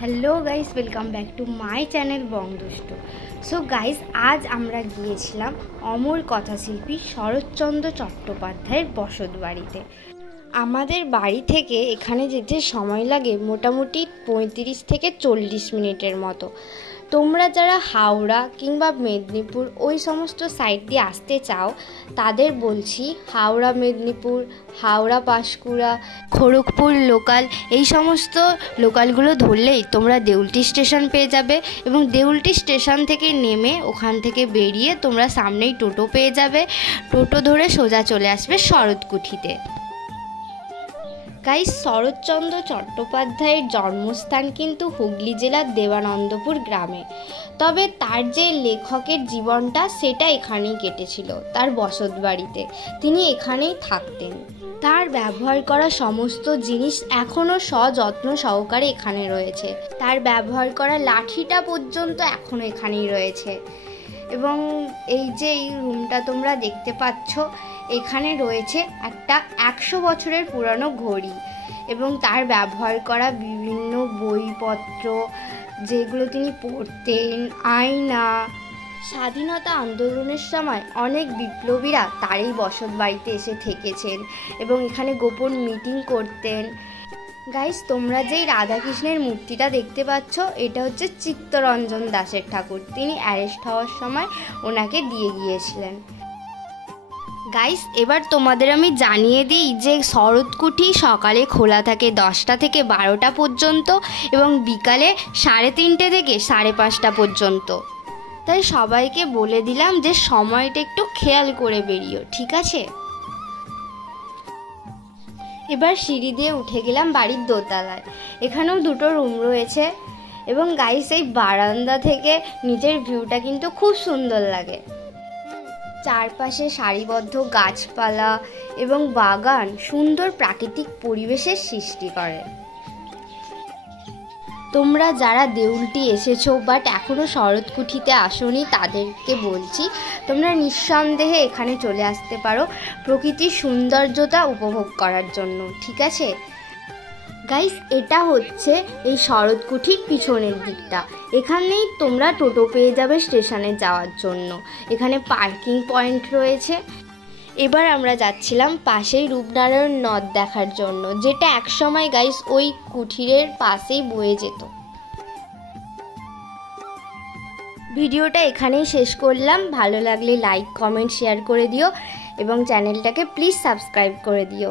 Hello guys, welcome back to my channel বংদুষ্ট। So guys, আজ আমরা গিয়েছিলাম অমর কথাশিল্পী শরৎচন্দ্র চট্টোপাধ্যায়ের বসত বাড়িতে। আমাদের বাড়ি থেকে এখানে যেতে সময় লাগে মোটামুটি 35 থেকে 40 মিনিটের মতো। তোমরা যারা হাওড়া কিংবা মেদিনীপুর ওই সমস্ত সাইড দিয়ে আসতে চাও তাদের বলছি, হাওড়া মেদিনীপুর, হাওড়া পাঁশকুড়া, খড়গপুর লোকাল, এই সমস্ত লোকালগুলো ধরলেই তোমরা দেউলটি স্টেশন পেয়ে যাবে এবং দেউলটি স্টেশন থেকে নেমে ওখান থেকে বেরিয়ে তোমরা সামনেই টোটো পেয়ে যাবে। টোটো ধরে সোজা চলে আসবে শরৎকুঠিতে। গাইস, শরৎচন্দ্র চট্টোপাধ্যায়ের জন্মস্থান কিন্তু হুগলি জেলার দেবানন্দপুর গ্রামে। তবে তার যে লেখকের জীবনটা সেটা এখানেই কেটেছিল, তার বসত বাড়িতে। তিনি এখানেই থাকতেন। তার ব্যবহার করা সমস্ত জিনিস এখনও সযত্ন সহকারে এখানে রয়েছে। তার ব্যবহার করা লাঠিটা পর্যন্ত এখনও এখানেই রয়েছে। এবং এই যে এই রুমটা তোমরা দেখতে পাচ্ছ, এখানে রয়েছে একটা 100 বছরের পুরানো ঘড়ি এবং তার ব্যবহার করা বিভিন্ন বইপত্র যেগুলো তিনি পড়তেন, আয়না। স্বাধীনতা আন্দোলনের সময় অনেক বিপ্লবীরা তার এই বসত বাড়িতে এসে থেকেছেন এবং এখানে গোপন মিটিং করতেন। গাইস, তোমরা যেই রাধাকৃষ্ণের মূর্তিটা দেখতে পাচ্ছ, এটা হচ্ছে চিত্তরঞ্জন দাসের ঠাকুর। তিনি অ্যারেস্ট হওয়ার সময় ওনাকে দিয়ে গিয়েছিলেন। গাইস, এবার তোমাদের আমি জানিয়ে দিই যে শরৎকুঠি সকালে খোলা থাকে 10টা থেকে 12টা পর্যন্ত এবং বিকালে 3:30 থেকে 5:30 পর্যন্ত। তাই সবাইকে বলে দিলাম যে সময়টা একটু খেয়াল করে বেরিও, ঠিক আছে? এবার সিঁড়ি দিয়ে উঠে গেলাম বাড়ির দোতলায়। এখানেও 2টো রুম রয়েছে এবং গাইস, এই বারান্দা থেকে নিচের ভিউটা কিন্তু খুব সুন্দর লাগে। চারপাশে সারিবদ্ধ গাছপালা এবং বাগান সুন্দর প্রাকৃতিক পরিবেশের সৃষ্টি করে। তোমরা যারা দেউলটি এসেছো বাট এখনও শরৎকুঠিতে আসোনি তাদেরকে বলছি, তোমরা নিঃসন্দেহে এখানে চলে আসতে পারো প্রকৃতির সৌন্দর্যতা উপভোগ করার জন্য, ঠিক আছে? গাইস, এটা হচ্ছে এই শরৎকুঠির পিছনের দিকটা। এখানেই তোমরা টোটো পেয়ে যাবে স্টেশনে যাওয়ার জন্য। এখানে পার্কিং পয়েন্ট রয়েছে। এবার আমরা যাচ্ছিলাম পাশেই রূপনারায়ণ নদ দেখার জন্য, যেটা একসময় গাইস ওই কুঠিরের পাশেই বয়ে যেত। ভিডিওটা এখানেই শেষ করলাম। ভালো লাগলে লাইক, কমেন্ট, শেয়ার করে দিও এবং চ্যানেলটাকে প্লিজ সাবস্ক্রাইব করে দিও।